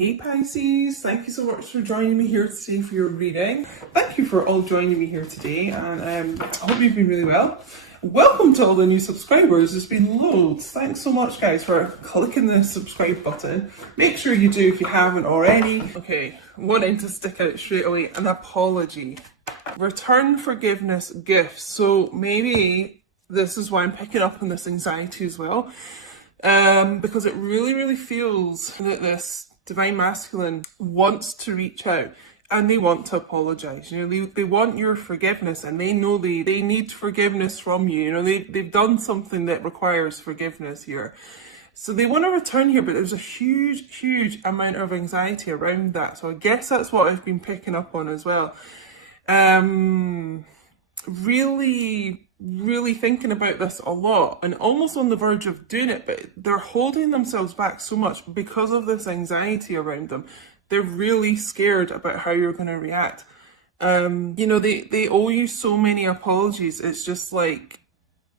Hey Pisces, thank you so much for joining me here today for your reading. Thank you for all joining me here today, and I hope you've been really well. Welcome to all the new subscribers. There's been loads. Thanks so much, guys, for clicking the subscribe button. Make sure you do if you haven't already. Okay, wanting to stick out straight away, an apology. Return forgiveness gifts. So maybe this is why I'm picking up on this anxiety as well. Because it really feels that this divine masculine wants to reach out and they want to apologize. You know, they want your forgiveness, and they know they need forgiveness from you. You know, they've done something that requires forgiveness here. So they want to return here, but there's a huge amount of anxiety around that. So I guess that's what I've been picking up on as well. Really thinking about this a lot and almost on the verge of doing it, but they're holding themselves back so much because of this anxiety around them. They're really scared about how you're going to react. You know, they owe you so many apologies. It's just like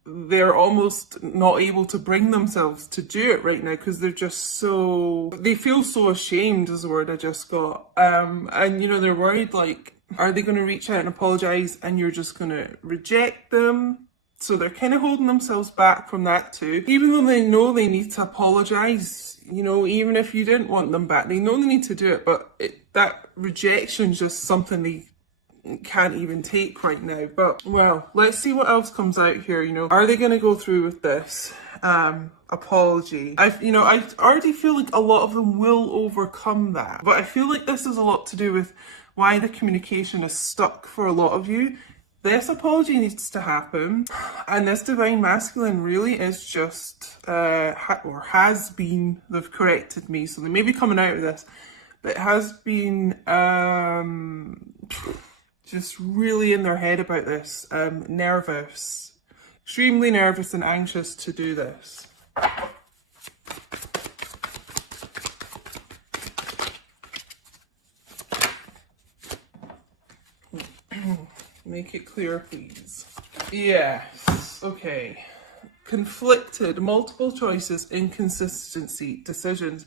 they're almost not able to bring themselves to do it right now because they're just they feel so ashamed, is the word I just got. And you know, they're worried, like, are they going to reach out and apologize and you're just going to reject them? So they're kind of holding themselves back from that too. Even though they know they need to apologize, you know, even if you didn't want them back, they know they need to do it, but that rejection is just something they can't even take right now. But, well, let's see what else comes out here, you know. Are they going to go through with this apology? I already feel like a lot of them will overcome that. But I feel like this is a lot to do with why the communication is stuck for a lot of you. This apology needs to happen, and this divine masculine really is just, or has been, they've corrected me, so they may be coming out of this, but it has been just really in their head about this, nervous, extremely nervous and anxious to do this. Make it clear, please. Yes. Okay. Conflicted, multiple choices, inconsistency, decisions.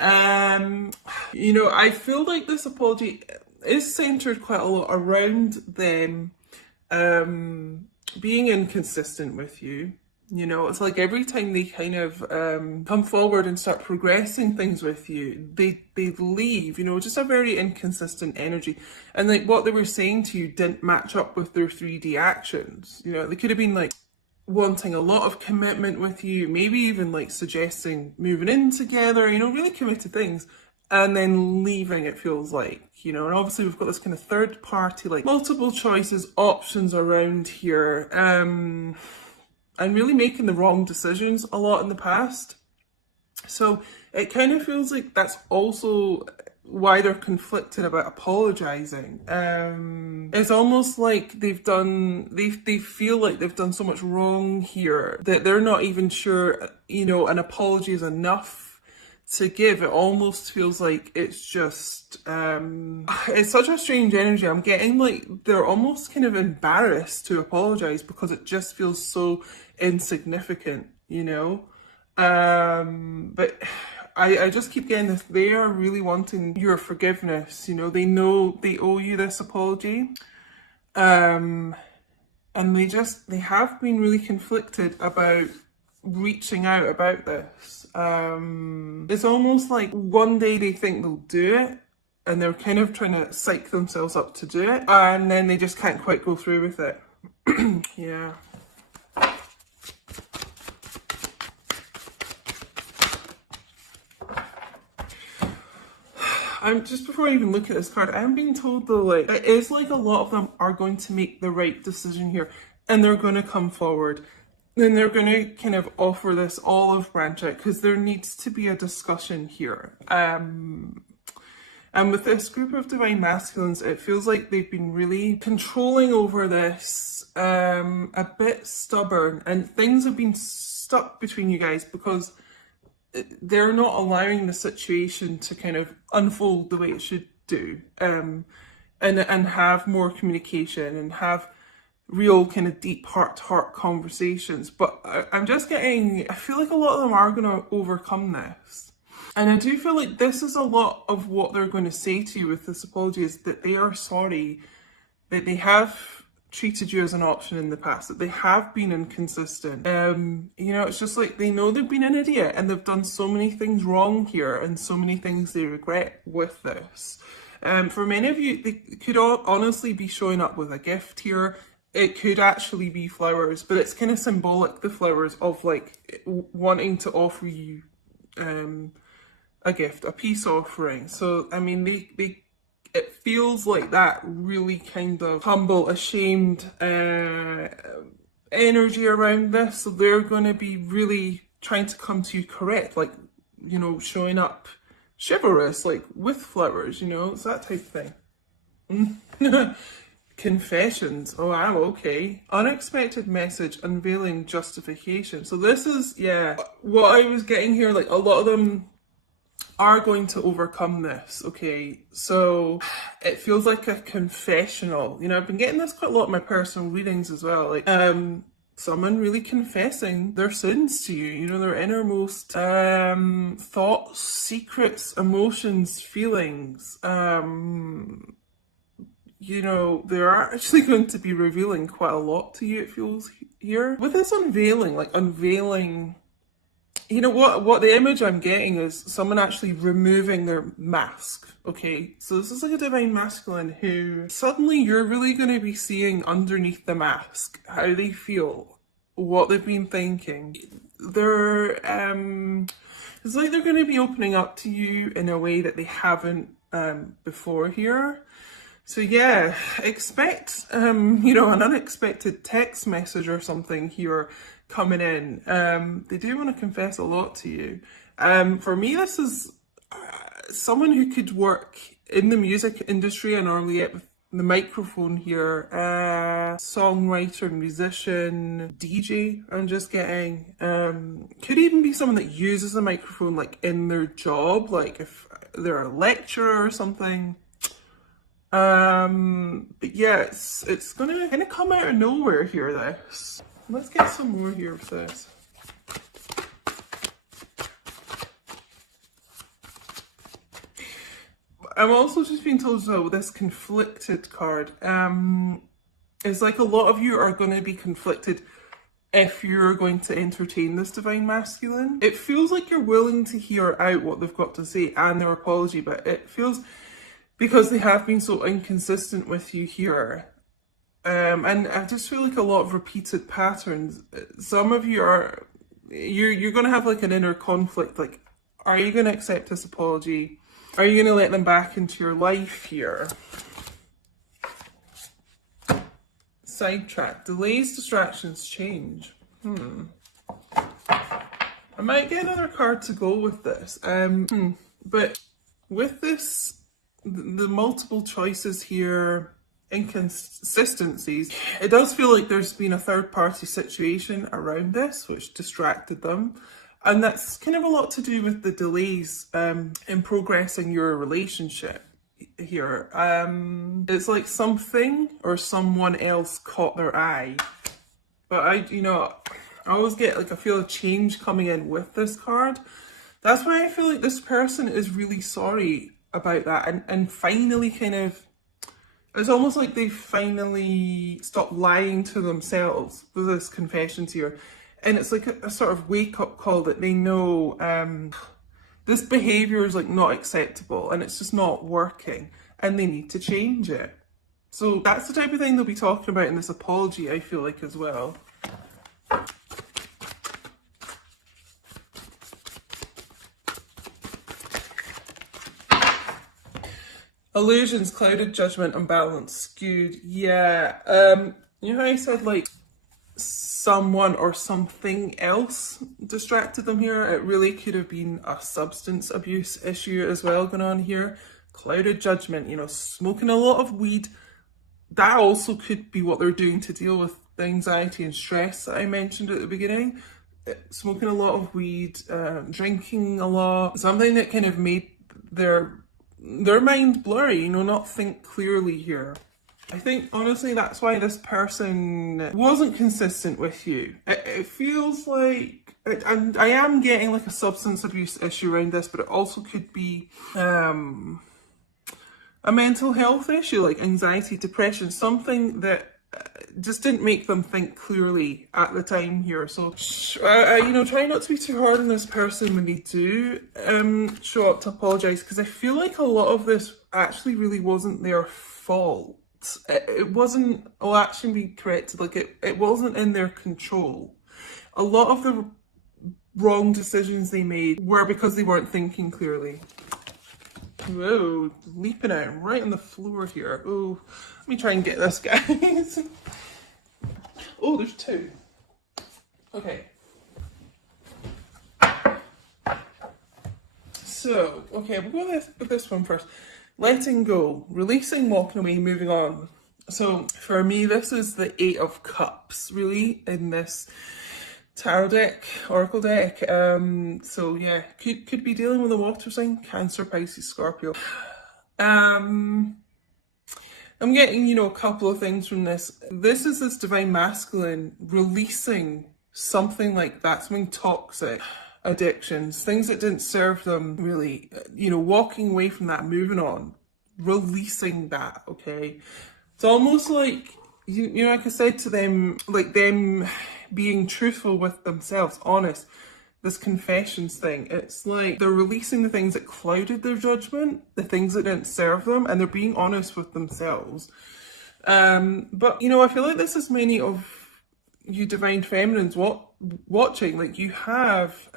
You know, I feel like this apology is centered quite a lot around them being inconsistent with you. You know, it's like every time they kind of come forward and start progressing things with you, they leave, you know, just a very inconsistent energy. And like what they were saying to you didn't match up with their 3D actions. You know, they could have been like wanting a lot of commitment with you, maybe even like suggesting moving in together, you know, really committed things. And then leaving, it feels like, you know, and obviously we've got this kind of third party, like multiple choices, options around here. And really making the wrong decisions a lot in the past. So it kind of feels like that's also why they're conflicted about apologizing. It's almost like they feel like they've done so much wrong here that they're not even sure, you know, an apology is enough to give. It almost feels like it's just it's such a strange energy. I'm getting like they're almost kind of embarrassed to apologize because it just feels so insignificant, you know. But I just keep getting this. They are really wanting your forgiveness, you know. They know they owe you this apology, and they have been really conflicted about reaching out about this. It's almost like one day they think they'll do it and they're kind of trying to psych themselves up to do it, and then they just can't quite go through with it. Yeah. Just before I even look at this card, I'm being told though, like, it is like a lot of them are going to make the right decision here and they're going to come forward. Then they're going to kind of offer this olive branch out because there needs to be a discussion here. And with this group of divine masculines, it feels like they've been really controlling over this, a bit stubborn, and things have been stuck between you guys because they're not allowing the situation to kind of unfold the way it should do, and have more communication and have real kind of deep heart-to-heart conversations. But I'm just getting, I feel like a lot of them are going to overcome this. And I do feel like this is a lot of what they're going to say to you with this apology, is that they are sorry, that they have treated you as an option in the past, that they have been inconsistent. You know, it's just like they know they've been an idiot and they've done so many things wrong here and so many things they regret with this. For many of you, they could honestly be showing up with a gift here. It could actually be flowers, but it's kind of symbolic, the flowers, of like wanting to offer you a gift, a peace offering. So, I mean, it feels like that really kind of humble, ashamed energy around this. So they're going to be really trying to come to you correct, like, you know, showing up chivalrous, like with flowers, you know, it's that type of thing. Confessions. Oh, wow, okay. Unexpected message, unveiling justification. So this is, yeah, what I was getting here, like a lot of them are going to overcome this, okay? So it feels like a confessional. You know, I've been getting this quite a lot in my personal readings as well. Like, someone really confessing their sins to you, you know, their innermost thoughts, secrets, emotions, feelings. You know, they're actually going to be revealing quite a lot to you, it feels here. With this unveiling, like unveiling, you know, what the image I'm getting is someone actually removing their mask, okay? So this is like a divine masculine who suddenly you're really going to be seeing underneath the mask how they feel, what they've been thinking. They're, it's like they're going to be opening up to you in a way that they haven't before here. So yeah, expect, you know, an unexpected text message or something here coming in. They do want to confess a lot to you. For me, this is someone who could work in the music industry. I normally get the microphone here. Songwriter, musician, DJ, I'm just getting. Could even be someone that uses the microphone like in their job, like if they're a lecturer or something. But yeah, it's gonna kind of come out of nowhere here, this. Let's get some more here with this. I'm also just being told as well with this conflicted card, it's like a lot of you are going to be conflicted if you're going to entertain this divine masculine. It feels like you're willing to hear out what they've got to say and their apology, but it feels, because they have been so inconsistent with you here, and I just feel like a lot of repeated patterns. Some of you are, you're going to have like an inner conflict, like, are you going to accept this apology? Are you going to let them back into your life here? Sidetrack, delays, distractions, change. I might get another card to go with this. But with this, the multiple choices here, inconsistencies, it does feel like there's been a third party situation around this which distracted them, and that's kind of a lot to do with the delays in progressing your relationship here. It's like something or someone else caught their eye, but you know, I always get like, I feel a change coming in with this card. That's why I feel like this person is really sorry about that, and finally kind of, it's almost like they finally stopped lying to themselves with this confessions here. And it's like a sort of wake-up call that they know this behaviour is like not acceptable and it's just not working and they need to change it. So that's the type of thing they'll be talking about in this apology, I feel like, as well. Illusions, clouded, judgment, unbalanced, skewed. Yeah. You know how I said like someone or something else distracted them here? It really could have been a substance abuse issue as well going on here. Clouded judgment, you know, smoking a lot of weed. That also could be what they're doing to deal with the anxiety and stress that I mentioned at the beginning. Smoking a lot of weed, drinking a lot, something that kind of made their mind blurry, you know, not think clearly here. I think, honestly, that's why this person wasn't consistent with you. It feels like and I am getting like a substance abuse issue around this, but it also could be a mental health issue, like anxiety, depression, something that just didn't make them think clearly at the time here. So, you know, try not to be too hard on this person when they do show up to apologise, because I feel like a lot of this actually really wasn't their fault. It wasn't, I'll actually be corrected, like it wasn't in their control. A lot of the wrong decisions they made were because they weren't thinking clearly. Whoa, leaping out right on the floor here. Oh, let me try and get this, guys. Oh, there's two. Okay. So, okay, we'll go with this one first. Letting go, releasing, walking away, moving on. So, for me, this is the Eight of Cups, really, in this tarot deck, oracle deck. So yeah, could be dealing with a water sign, Cancer, Pisces, Scorpio. I'm getting, you know, a couple of things from this. This is this divine masculine releasing something like that, something toxic, addictions, things that didn't serve them really, you know, walking away from that, moving on, releasing that, okay? It's almost like, you know, like I said to them, like them being truthful with themselves, honest, this confessions thing, it's like they're releasing the things that clouded their judgment, the things that didn't serve them, and they're being honest with themselves. But, you know, I feel like this is many of you divine feminines watching, like you have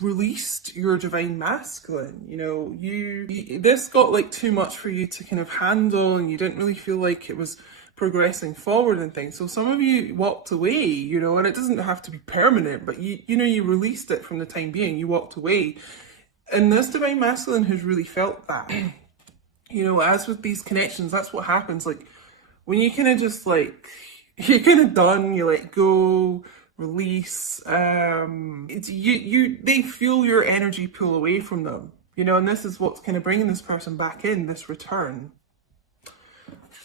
released your divine masculine, you know, you this got like too much for you to kind of handle, and you didn't really feel like it was progressing forward and things. So some of you walked away, you know, and it doesn't have to be permanent, but you know, you released it from the time being, you walked away. And this divine masculine has really felt that. You know, as with these connections, that's what happens. Like when you kind of just like, you're kind of done, you let go, release, it's they feel your energy pull away from them, you know, and this is what's kind of bringing this person back in, this return.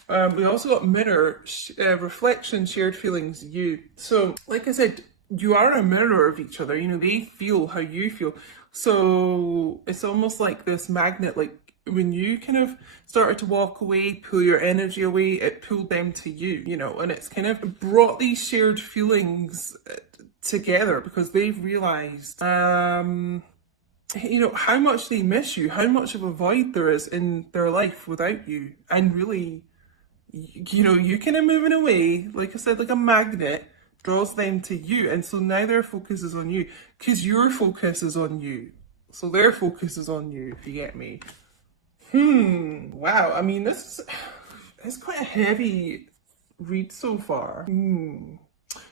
We also got mirror, reflection, shared feelings, you. So, like I said, you are a mirror of each other. You know, they feel how you feel. So, it's almost like this magnet, like when you kind of started to walk away, pull your energy away, it pulled them to you, you know, and it's kind of brought these shared feelings together because they've realised, you know, how much they miss you, how much of a void there is in their life without you. And really, you know, you kind of moving away, like I said, like a magnet draws them to you. And so now their focus is on you because your focus is on you. So their focus is on you, if you get me. Wow. I mean, it's quite a heavy read so far.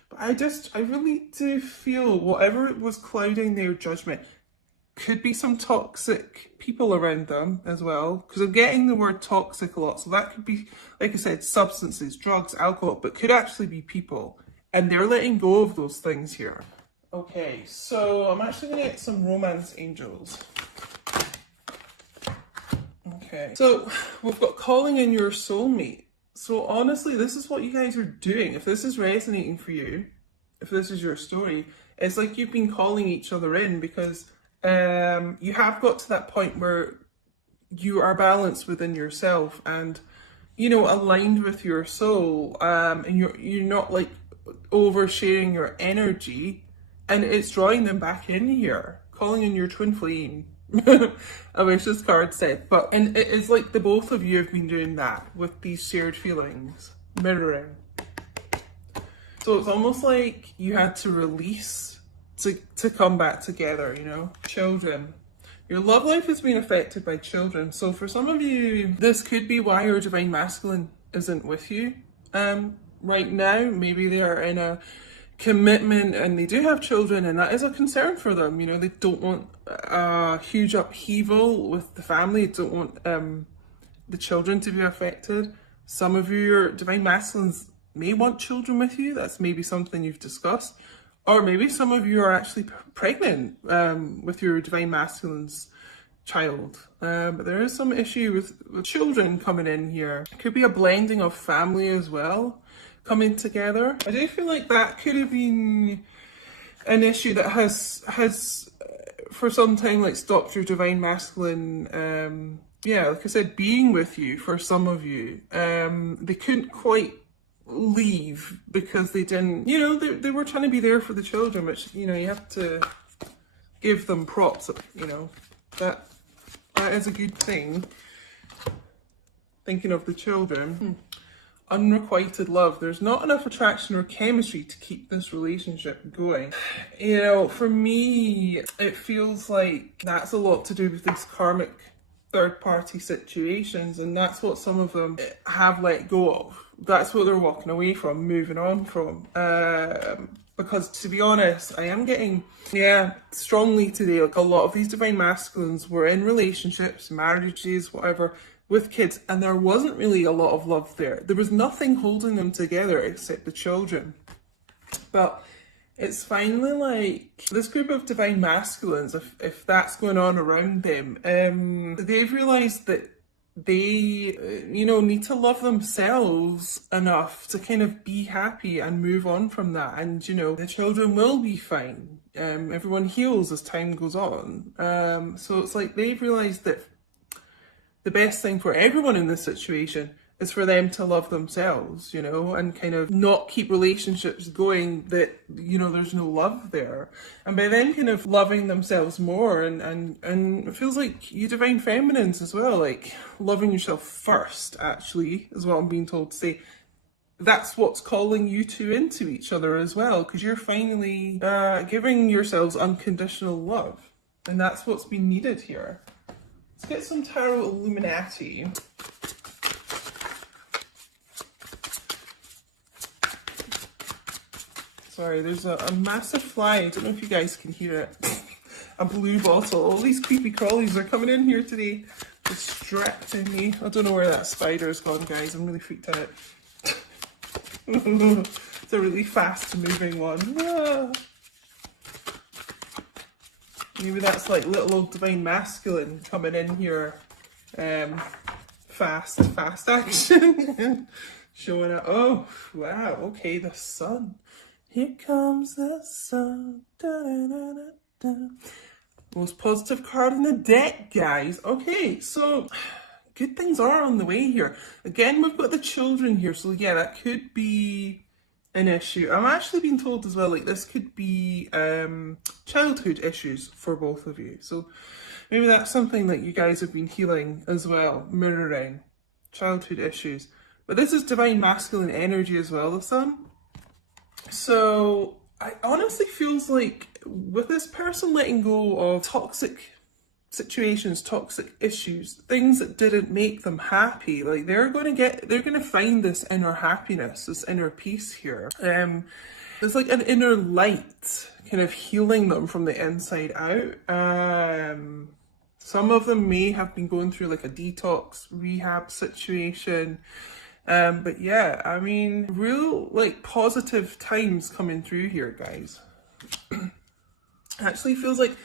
But I really do feel whatever was clouding their judgment could be some toxic people around them as well, because I'm getting the word toxic a lot. So that could be, like I said, substances, drugs, alcohol, but could actually be people. And they're letting go of those things here. Okay, so I'm actually going to get some romance angels. Okay, so we've got calling in your soulmate. So honestly, this is what you guys are doing. If this is resonating for you, if this is your story, it's like you've been calling each other in because you have got to that point where you are balanced within yourself and, you know, aligned with your soul, and you're not like oversharing your energy, and it's drawing them back in here, calling in your twin flame. I wish this card said, but and it's like the both of you have been doing that with these shared feelings, mirroring. So it's almost like you had to release to come back together, you know. Children. Your love life has been affected by children. So for some of you, this could be why your divine masculine isn't with you right now. Maybe they are in a commitment and they do have children, and that is a concern for them. You know, they don't want a huge upheaval with the family. They don't want the children to be affected. Some of you, your divine masculines may want children with you. That's maybe something you've discussed. Or maybe some of you are actually pregnant with your divine masculine's child. But there is some issue with children coming in here. It could be a blending of family as well, coming together. I do feel like that could have been an issue that has for some time like stopped your divine masculine, yeah, like I said, being with you. For some of you, they couldn't quite leave because they didn't, you know, they were trying to be there for the children, which, you know, you have to give them props, you know, that is a good thing. Thinking of the children. Unrequited love. There's not enough attraction or chemistry to keep this relationship going. You know, for me, it feels like that's a lot to do with these karmic third-party situations, and that's what some of them have let go of. That's what they're walking away from, moving on from. Because to be honest, I am getting, yeah, strongly today, like a lot of these divine masculines were in relationships, marriages, whatever, with kids, and there wasn't really a lot of love there. There was nothing holding them together except the children. But it's finally like this group of divine masculines, if that's going on around them, they've realised that they, you know, need to love themselves enough to kind of be happy and move on from that. And, you know, the children will be fine. Everyone heals as time goes on. So it's like they've realised that the best thing for everyone in this situation is for them to love themselves, you know, and kind of not keep relationships going that, you know, there's no love there. And by then kind of loving themselves more, and it feels like you divine feminines as well, like loving yourself first, actually, is what I'm being told to say. That's what's calling you two into each other as well, because you're finally giving yourselves unconditional love. And that's what's been needed here. Let's get some Tarot Illuminati. Sorry, there's a massive fly. I don't know if you guys can hear it. A blue bottle. All these creepy crawlies are coming in here today, distracting me. I don't know where that spider's gone, guys. I'm really freaked out. It's a really fast moving one. Ah. Maybe that's like little old divine masculine coming in here. Fast action. Showing it. Oh, wow. Okay, the sun. Here comes the sun. Da, da, da, da, da. Most positive card in the deck, guys. Okay, so good things are on the way here. Again, we've got the children here. So yeah, that could be an issue. I'm actually being told as well, like this could be childhood issues for both of you. So maybe that's something that you guys have been healing as well, mirroring childhood issues. But this is divine masculine energy as well, the sun. So I honestly feels like with this person letting go of toxic situations, toxic issues, things that didn't make them happy, like they're going to find this inner happiness, this inner peace here. There's like an inner light kind of healing them from the inside out. Some of them may have been going through like a detox rehab situation. But yeah, I mean, real like positive times coming through here, guys. Actually feels like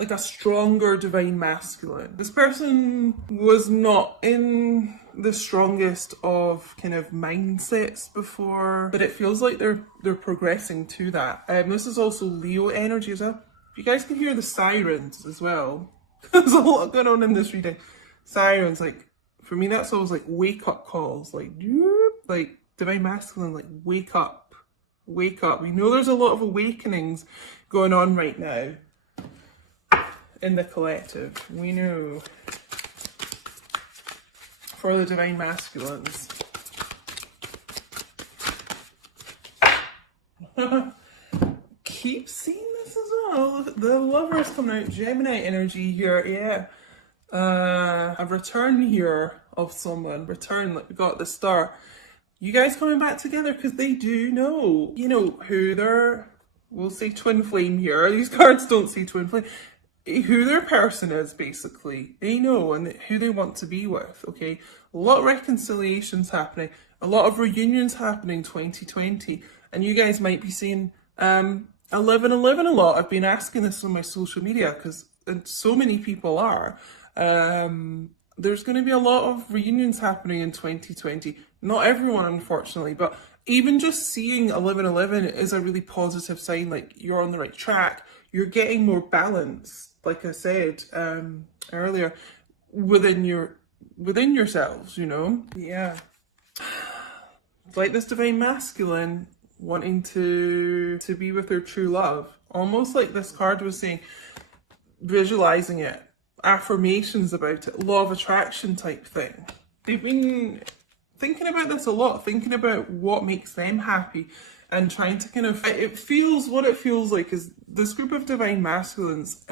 a stronger divine masculine. This person was not in the strongest of kind of mindsets before, but it feels like they're progressing to that. This is also Leo energy as well. If you guys can hear the sirens as well, there's a lot going on in this reading. Sirens, like, for me, that's always like wake up calls, like divine masculine, like wake up, wake up. We know there's a lot of awakenings going on right now in the collective. We know for the divine masculines. Keep seeing this as well. The lovers coming out, Gemini energy here, yeah. A return here of someone, return, like we got the star. You guys coming back together because they do know, you know, who their, we'll say twin flame here. These cards don't say twin flame. Who their person is, basically. They know, and who they want to be with, okay? A lot of reconciliations happening, a lot of reunions happening 2020, and you guys might be seeing 1111 a lot. I've been asking this on my social media because so many people are. There's going to be a lot of reunions happening in 2020. Not everyone, unfortunately, but even just seeing 1111 is a really positive sign, like you're on the right track. You're getting more balance, like I said earlier, within yourselves, you know? Yeah. Like this divine masculine wanting to be with their true love. Almost like this card was saying, visualizing it, affirmations about it, law of attraction type thing. They've been thinking about this a lot, thinking about what makes them happy and trying to kind of, what it feels like is this group of divine masculines,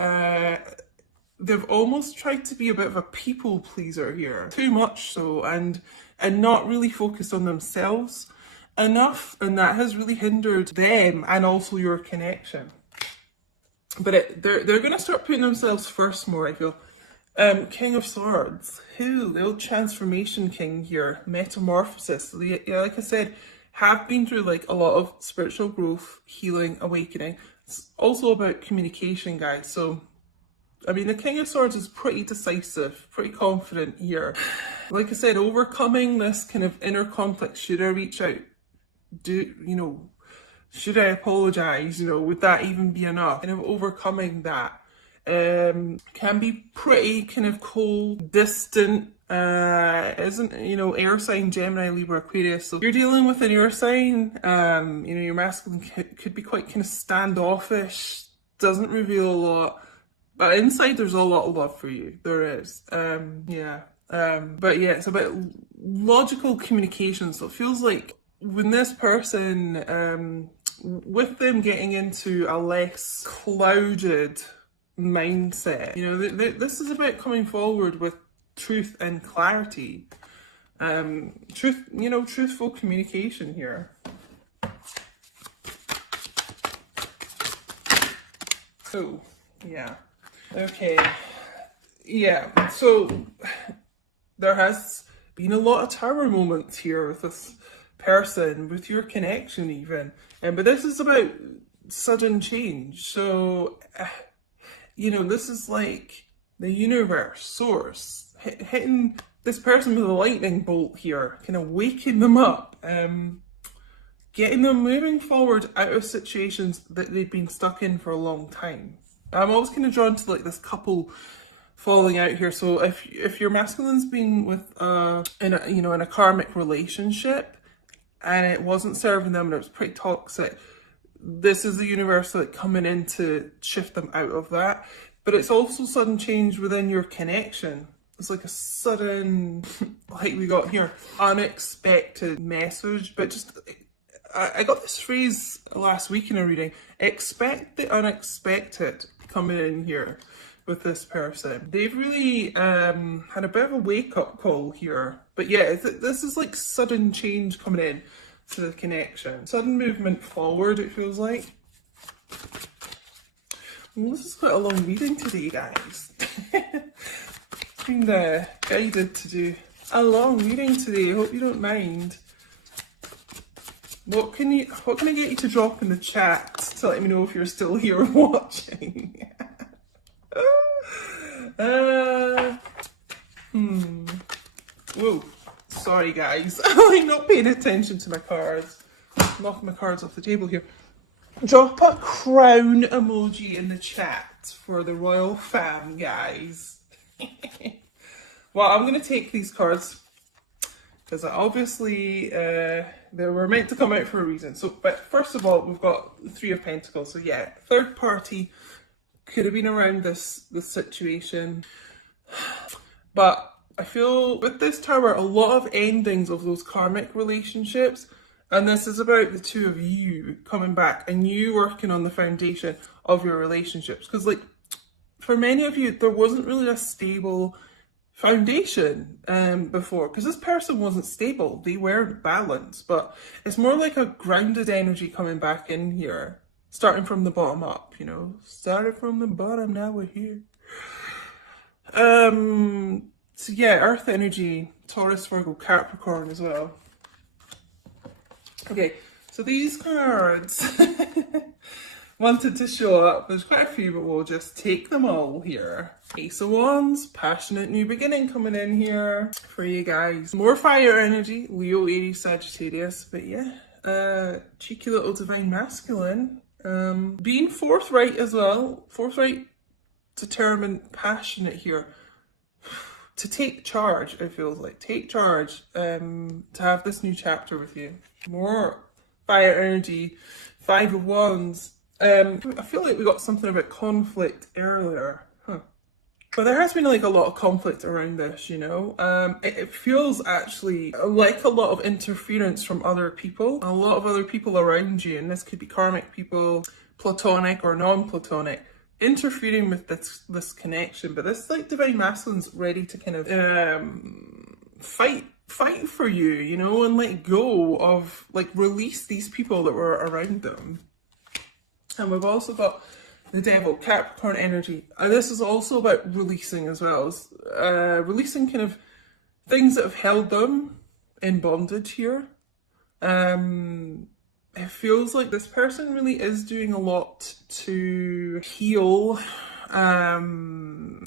they've almost tried to be a bit of a people pleaser here, too much so, and not really focused on themselves enough, and that has really hindered them and also your connection. But they're going to start putting themselves first more, I feel. King of Swords, the old transformation king here, metamorphosis. Yeah, like I said, have been through like a lot of spiritual growth, healing, awakening. It's also about communication, guys. So, I mean, the King of Swords is pretty decisive, pretty confident here. Like I said, overcoming this kind of inner conflict. Should I reach out? Should I apologize? Would that even be enough? Kind of overcoming that can be pretty kind of cold, distant, isn't, air sign, Gemini, Libra, Aquarius. So you're dealing with an air sign, your masculine could be quite kind of standoffish, doesn't reveal a lot, but inside there's a lot of love for you. There is. But yeah, it's about logical communication. So it feels like when this person, with them getting into a less clouded mindset, this is about coming forward with truth and clarity. Truthful communication here. So, yeah. Okay. Yeah, so there has been a lot of tower moments here with this person, with your connection even. But this is about sudden change. So, this is like the universe, source, hitting this person with a lightning bolt here, kind of waking them up, getting them moving forward out of situations that they've been stuck in for a long time. I'm always kind of drawn to like this couple falling out here. So if your masculine's been with in a karmic relationship and it wasn't serving them and it was pretty toxic, this is the universe like coming in to shift them out of that. But it's also sudden change within your connection. It's like a sudden, like we got here, unexpected message. But just, I got this phrase last week in a reading, expect the unexpected coming in here with this person. They've really had a bit of a wake-up call here. But yeah, this is like sudden change coming in to the connection. Sudden movement forward, it feels like. Well, this is quite a long reading today, guys. Been guided to do a long reading today. Hope you don't mind. What can I get you to drop in the chat to let me know if you're still here watching? Whoa. Sorry, guys. I'm not paying attention to my cards. I'm knocking my cards off the table here. Drop a crown emoji in the chat for the royal fam, guys. Well, I'm going to take these cards because obviously they were meant to come out for a reason. So, but first of all, we've got the Three of Pentacles. So yeah, third party could have been around this situation. But I feel with this tower, a lot of endings of those karmic relationships. And this is about the two of you coming back and you working on the foundation of your relationships. Because like, for many of you, there wasn't really a stable foundation before. Because this person wasn't stable. They weren't balanced. But it's more like a grounded energy coming back in here. Starting from the bottom up, Started from the bottom, now we're here. So yeah, Earth energy, Taurus, Virgo, Capricorn as well. Okay, so these cards wanted to show up. There's quite a few, but we'll just take them all here. Ace of Wands, passionate new beginning coming in here for you guys. More fire energy, Leo, Aries, Sagittarius, but yeah. cheeky little divine masculine. Being forthright as well. Forthright, determined, passionate here. To take charge, it feels like. Take charge, to have this new chapter with you. More fire energy, 5 of Wands. I feel like we got something about conflict earlier. But there has been like a lot of conflict around this, you know. It feels actually like a lot of interference from other people, a lot of other people around you, and this could be karmic people, platonic or non-platonic, interfering with this connection. But this like divine masculine's ready to kind of fight for you, you know, and let go of, like, release these people that were around them. And we've also got the Devil, Capricorn energy. And this is also about releasing as well. Releasing kind of things that have held them in bondage here. It feels like this person really is doing a lot to heal, a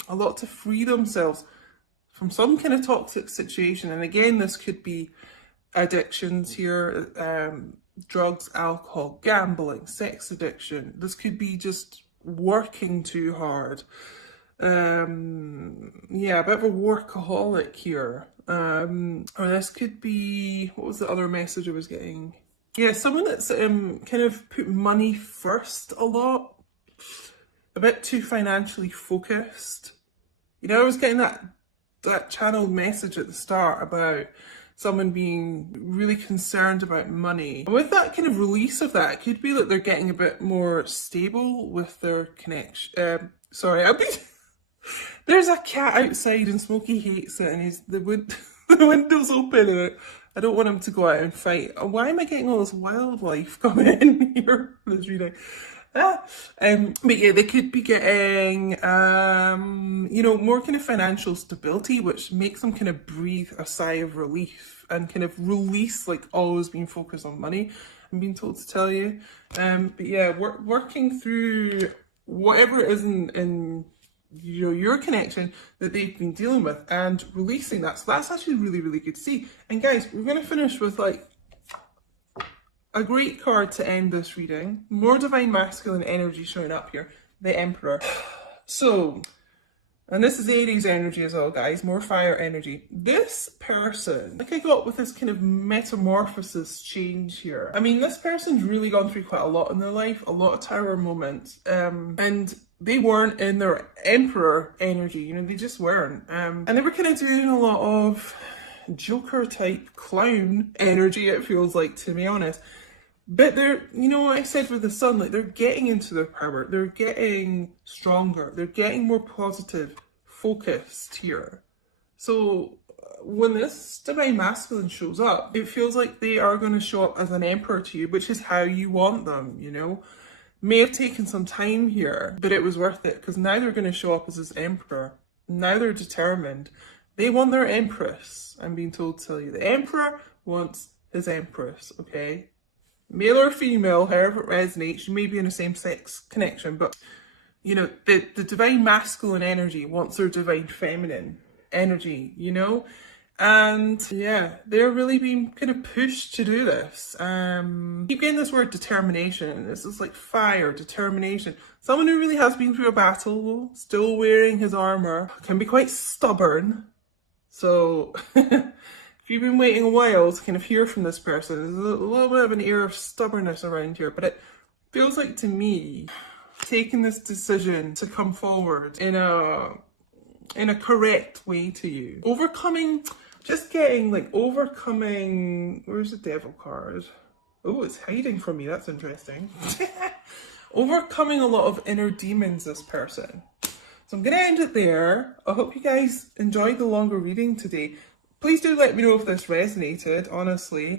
lot to free themselves from some kind of toxic situation. And again, this could be addictions here, drugs, alcohol, gambling, sex addiction. This could be just working too hard. Yeah, a bit of a workaholic here. Or this could be, what was the other message I was getting? Yeah, someone that's kind of put money first a lot. A bit too financially focused. You know, I was getting that channeled message at the start about someone being really concerned about money. And with that kind of release of that, it could be that they're getting a bit more stable with their connection. Sorry, there's a cat outside and Smokey hates it, and the window's open, and I don't want him to go out and fight. Why am I getting all this wildlife coming in here for this reading? But yeah, they could be getting, you know, more kind of financial stability, which makes them kind of breathe a sigh of relief and kind of release, like, always being focused on money, I'm being told to tell you. But yeah, working through whatever it is in you know, your connection that they've been dealing with and releasing that. So that's actually really, really good to see. And guys, we're going to finish with, like, a great card to end this reading. More divine masculine energy showing up here. The Emperor. So, and this is Aries energy as well, guys. More fire energy. This person, like I got with this kind of metamorphosis change here. I mean, this person's really gone through quite a lot in their life. A lot of tower moments. And they weren't in their Emperor energy. You know, they just weren't. And they were kind of doing a lot of Joker type clown energy, it feels like, to be honest. But they're, you know what I said with the Sun, like, they're getting into their power, they're getting stronger, they're getting more positive, focused here. So when this divine masculine shows up, it feels like they are going to show up as an emperor to you, which is how you want them, you know. May have taken some time here, but it was worth it, because now they're going to show up as this emperor. Now they're determined. They want their empress, I'm being told to tell you. The emperor wants his empress, okay? Male or female, however it resonates. You may be in a same-sex connection, but, you know, the divine masculine energy wants their divine feminine energy, you know? And yeah, they're really being kind of pushed to do this. Keep getting this word determination. This is like fire, determination. Someone who really has been through a battle, still wearing his armor, can be quite stubborn. So if you've been waiting a while to kind of hear from this person, there's a little bit of an air of stubbornness around here, but it feels like to me, taking this decision to come forward in a correct way to you. Overcoming, just getting like overcoming, where's the Devil card? Oh, it's hiding from me, that's interesting. Overcoming a lot of inner demons, this person. So I'm going to end it there. I hope you guys enjoyed the longer reading today. Please do let me know if this resonated, honestly.